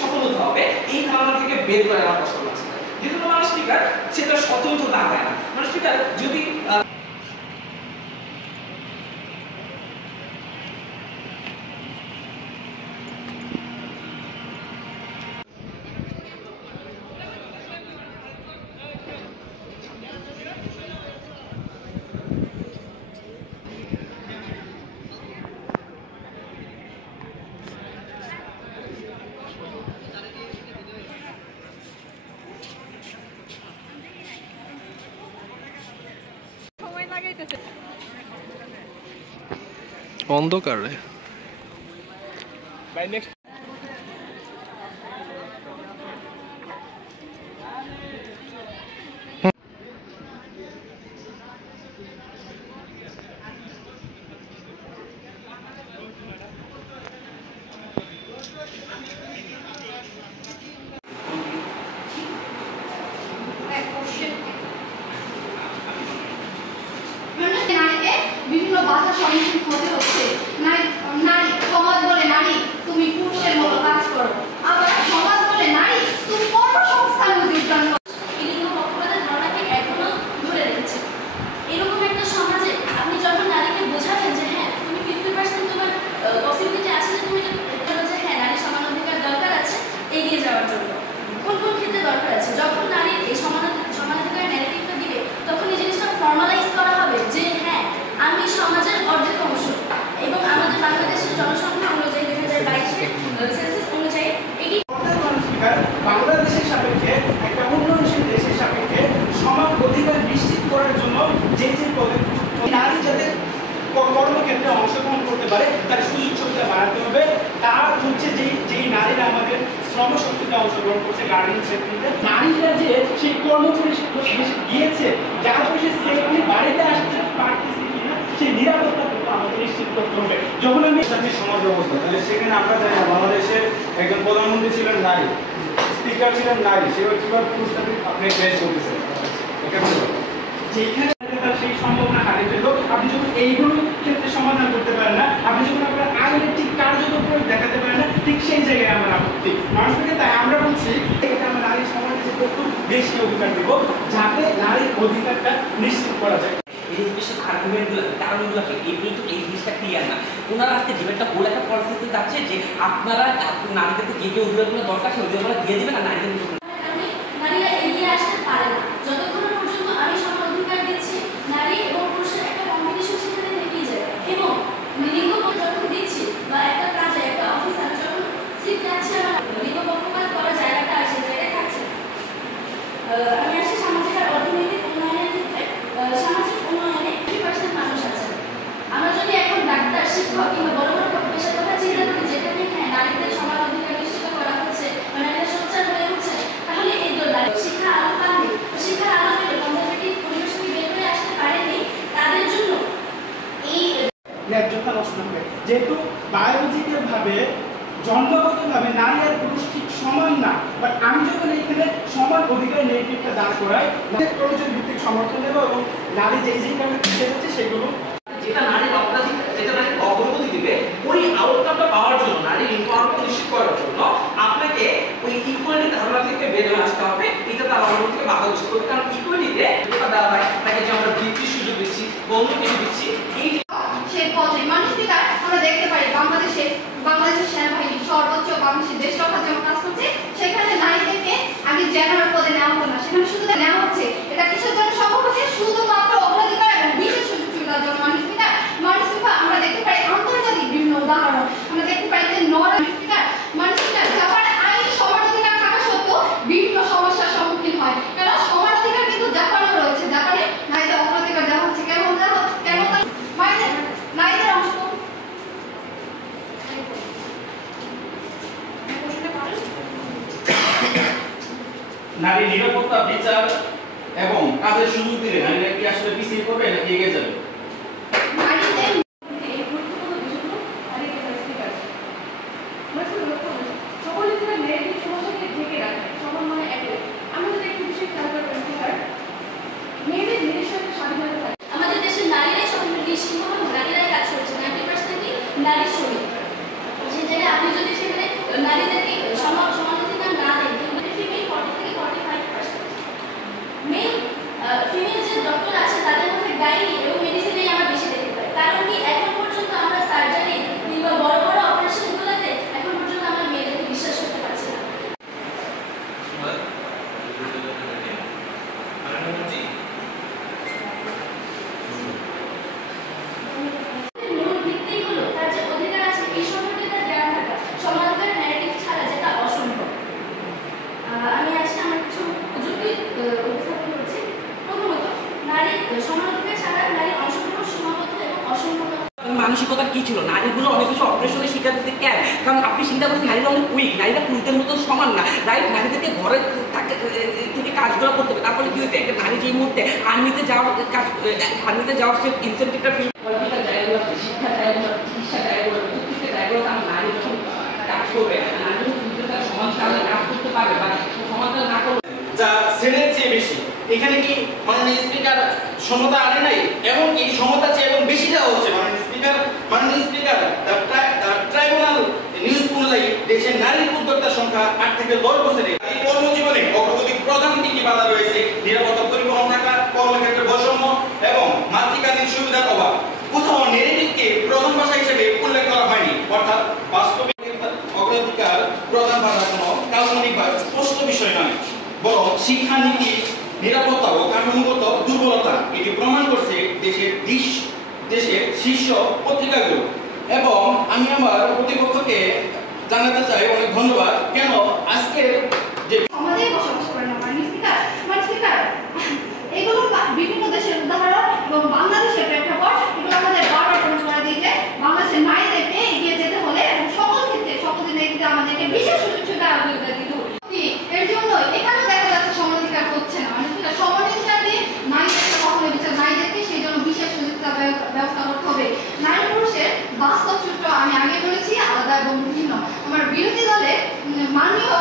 সফল হতে হবে এই ধারণা থেকে বের করে আনার প্রশ্ন আছে। যেহেতু মানুষ স্পিকার সেটা স্বতন্ত্রতা হয় না। মানুষ স্পিকার যদি অন্ধকারে বিভিন্ন বাধার সম্মুখীন হতে হচ্ছে। নারী সমাজ বলে নারী তুমি পুরুষের মতো কাজ করো, আবার সমাজ বলে নারী তুমি কর্মসংস্থানে যোগদান করো। লিঙ্গ পক্ষপাতের ধারণাকে এখনো ধরে রেখেছে। এরকম একটা সমাজে আপনি যখন নারীকে বোঝাবেন যে হ্যাঁ তুমি 50% তোমার পসিবিলিটি আছে যে তুমি যে হ্যাঁ নারী সমান অধিকার দরকার আছে এগিয়ে যাওয়ার জন্য, কোন কোন ক্ষেত্রে দরকার আছে, যখন নারীর এই সমানাধিকার ন্যারেটিভটা দিবে তখন এই জিনিসটা ফর্মালাইজ করা হবে যে হ্যাঁ আমি সমাজের অর্ধেক অংশ। এবং আমাদের বাংলাদেশের জনসংখ্যা অনুযায়ী 2022 সেন্সাস অনুযায়ী বাংলাদেশের সাপেক্ষে একটা উন্নয়নশীল দেশের সাপেক্ষে সমান অধিকার নিশ্চিত করার জন্য যে নারী যাতে কর্মক্ষেত্রে অংশগ্রহণ করতে পারে তার সুযোগ সুবিধা বাড়াতে হবে। তার হচ্ছে যেই নারীরা আমাদের শ্রমশক্তিতে অংশগ্রহণ করছে গার্ডেন সেক্টরে, নারীরা যে সেই কর্মক্ষেত্রে গিয়েছে যার ফলে সে সেফলি বাড়িতে আসতে পারতেছে কিনা সেই নিরাপত্তা আমাদের নিশ্চিত করতে হবে। যখন আমি সমাজ ব্যবস্থা তাহলে সেখানে আমরা জানি না বাংলাদেশের একজন প্রধানমন্ত্রী ছিলেন নারী, স্পিকার ছিলেন নারী, সেভাবে কিভাবে পুরুষটাকে আপনি ফেস করতেছেন যেখানে সেই সম্ভাবনা হারিয়ে ফেললো। আপনি যখন এইগুলো ক্ষেত্রে সমাধান করতে পারেন না, আপনি যখন আপনার আইনের ঠিক কার্যত প্রয়োগ দেখাতে পারেন না, ঠিক সেই জায়গায় আমার আপত্তি। মানুষকে তাই আমরা বলছি এটা আমরা নারী সমাজে যে একটু বেশি অধিকার দেবো যাতে নারীর অধিকারটা নিশ্চিত করা যায়। এই স্পেশাল আর্গুমেন্টগুলোকে কারণগুলোকে এগুলো তো এই জিনিসটা ক্লিয়ার না। ওনারা আজকে ডিবেটটা বলে একটা পরিস্থিতি যাচ্ছে যে আপনারা নারীদেরকে যে যে অধিকারগুলো দরকার সেই অধিকারগুলো দিয়ে দেবেন আর নারীদের নারীরা এগিয়ে আসতে পারে না যতক্ষণ পর্যন্ত আমি সমান অধিকার দিচ্ছি। নারী এবং পুরুষের একটা কম্পিটিশন সেখানে থেকেই যায় এবং লিঙ্গ যখন দিচ্ছি বা একটা কাজে একটা অফিসার যখন সিট যাচ্ছে আমার লিঙ্গ পক্ষপাত করার জায়গাটা আসে জায়গায় থাকছে। আমি আসি সামাজিক আর অর্থনৈতিক উন্নয়নের ক্ষেত্রে। সামাজিক উন্নয়নে 50% মানুষ আছে। আমরা যদি এখন ডাক্তার, শিক্ষক কিংবা বড় বড় পেশার কথা চিন্তা করি যেখানে হ্যাঁ নারীদের সমান অধিকার নিশ্চিত করা হচ্ছে বা নারীরা সোচ্চার হয়ে উঠছে, তাহলে এই শিক্ষা আলো পাননি, শিক্ষার আলো পেলে কনজারভেটিভ পরিবেশ থেকে বের করে আসতে পারেনি তাদের জন্য এই ন্যায্যতা নষ্ট হবে। যেহেতু বায়োলজিক্যাল ভাবে জন্মগতভাবে নারী আর পুরুষ ঠিক সমান না, বাট আমি যখন এখানে সমান অধিকার নেগেটিভটা দাঁড় করাই প্রয়োজন ভিত্তিক সমর্থন দেবো এবং নারী যেই কারণে পিছিয়ে যাচ্ছে সেগুলো যেটা নারীর অগ্রাধিকার, যেটা নারীর অগ্রগতি দিবে ওই আউটকামটা পাওয়ার জন্য, নারীর ইনফরমেশন নিশ্চিত করার জন্য আপনাকে ওই ইকুয়ালিটি ধারণা থেকে বেরিয়ে আসতে হবে। এটা তার অগ্রগতি থেকে বাধা উচিত করবে, কারণ ইকুয়ালিটিতে যেটা দেওয়া হয় তাকে যে আমরা বৃত্তির সুযোগ দিচ্ছি, অন্য কিছু দিচ্ছি, এই সেই পদে মানুষ বিকার আমরা দেখতে পারি বাংলাদেশের সেনাবাহিনী সর্বোচ্চ বাংলাদেশের দেশ রক্ষার জন্য কাজ করছে। সেখানে নারীদেরকে আগে জেনারেল পদে নেওয়া হতো না, সেখানে শুধু নেওয়া হচ্ছে। এটা কিসের জন্য সম্ভব হচ্ছে? শুধুমাত্র অগ্রাধিকার এবং বিশেষ সুযোগ সুবিধার জন্য। মানুষ বিকার আমরা দেখতে পারি আন্তর্জাতিক বিভিন্ন উদাহরণ। আমরা দেখতে পারি যে মানুষ বিকার জাপানে আইন সমান অধিকার থাকা সত্ত্বেও বিভিন্ন সমস্যার সম্মুখীন হয়। কারণ সমান অধিকার কিন্তু জাপানেও রয়েছে। জাপানে নারীদের অগ্রাধিকার দেওয়া হচ্ছে কেন নারীদের অংশ নারী নিরাপত্তা, বিচার এবং কাজের সুযোগ দিলে নারীরা কি আসলে পিছিয়ে পড়বে নাকি এগিয়ে যাবে? আমাদের দেশের নারীরাই সব নিঃসীমভাবে নারীরাই কাজ করছে। 90% নারী শ্রমিক। সেই জায়গায় আপনি যদি সেখানে নারীদেরকে সমানাধিকার না দেন, ফিমেল 40 থেকে 45%, মেল ফিমেল যে ডক্টর আছে তাদের মধ্যে গাইনি এবং মেডিসিনেই আমরা বেশি দেখতে পাই। কারণ কি এখন পর্যন্ত আমরা সার্জারি কিংবা বড় বড় অপারেশনগুলোতে এখন পর্যন্ত আমরা মেয়েদেরকে বিশ্বাস করতে পারছি না। মূল ভিত্তি হলো তার যে অধিকার আছে এই সম্পর্কে তার জ্ঞান থাকা, সমাজের ন্যারেটিভ ছাড়া যেটা অসম্ভব। আমি আজকে আমার কিছু যুক্তি উপস্থাপন করছি। প্রথমত, নারী সমানাধিকার ছাড়া নারীর অংশগ্রহণ সীমাবদ্ধ এবং অসম্ভব। মানসিকতা কি ছিল? নারীগুলো অনেক কিছু অপারেশনের শিকার দিতে কেন? কারণ আপনি চিন্তা করছেন নারীরা অনেক উইক, নারীরা পুরুষদের মতো সমান না, রাইট? নারীদেরকে ঘরে থেকে কাজগুলো করতে হবে। তারপরে কি হয়েছে, একটা নারী যেই মুহূর্তে আর্মিতে যাওয়ার সে ইনসেন্টিভটা ফিল পলিটিক্যাল জায়গাগুলোতে, শিক্ষার জায়গাগুলো, চিকিৎসা জায়গাগুলো, প্রত্যেকটা জায়গাগুলোতে আমার নারী যখন কাজ করবে, নারী যখন পুরুষদের সাথে সমান তাহলে কাজ করতে পারবে বা সমান না করবে যা সেনের চেয়ে বেশি। এখানে কি মাননীয় স্পিকার সমতা আনে নাই? এমনকি সমতা চেয়ে এবং বেশি দেওয়া হচ্ছে। মাননীয় স্পিকার ট্রাইব্যুনাল নিউজ অনুযায়ী দেশের নারীর উদ্যোক্তার সংখ্যা 8 থেকে 10 বছরে। এই কর্মজীবনে অগ্রগতির প্রধান 3টি বাধা রয়েছে: নিরাপত্তা পরিবহন থাকা, কর্মক্ষেত্রে বৈষম্য এবং মাতৃকালীন সুবিধার অভাব। কোথাও নেগেটিভকে প্রধান ভাষা হিসেবে উল্লেখ করা হয়নি, অর্থাৎ বাস্তবে অগ্রাধিকার প্রধান বাধা কোনো কাল্পনিক বা স্পষ্ট বিষয় নয়, বরং শিক্ষানীতি, নিরাপত্তা ও কাঠামোগত দুর্বলতা এটি প্রমাণ করছে দেশের শীর্ষ পত্রিকাগুলো। এবং আমি আমার প্রতিপক্ষকে জানাতে চাই অনেক ধন্যবাদ। কেন আজকের যে সমাজে বসবাস করে না মাননীয় স্পিকার, এগুলো বিভিন্ন দেশের উদাহরণ এবং বাংলাদেশের প্রেক্ষাপট, এগুলো আমাদের বারবার প্রমাণ করে দিয়ে যে বাংলাদেশের নারীদেরকে এগিয়ে যেতে হলে এবং সকল ক্ষেত্রে সকল দিকে আমাদেরকে বিশেষ সুযোগ সুবিধা দিতে হবে। এর জন্য এখানেও দেখা যাচ্ছে সমানাধিকার হচ্ছে না। মাননীয় সমানাধিকার দিয়ে নারীদেরকে কখনো বিচার, নারীদেরকে সেই জন্য বিশেষ সুযোগ ব্যবস্থা করতে হবে। নারী পুরুষের বাস্তব চিত্র আমি আগে বলেছি আলাদা এবং ভিন্ন। আমার বিরোধী দলের মাননীয়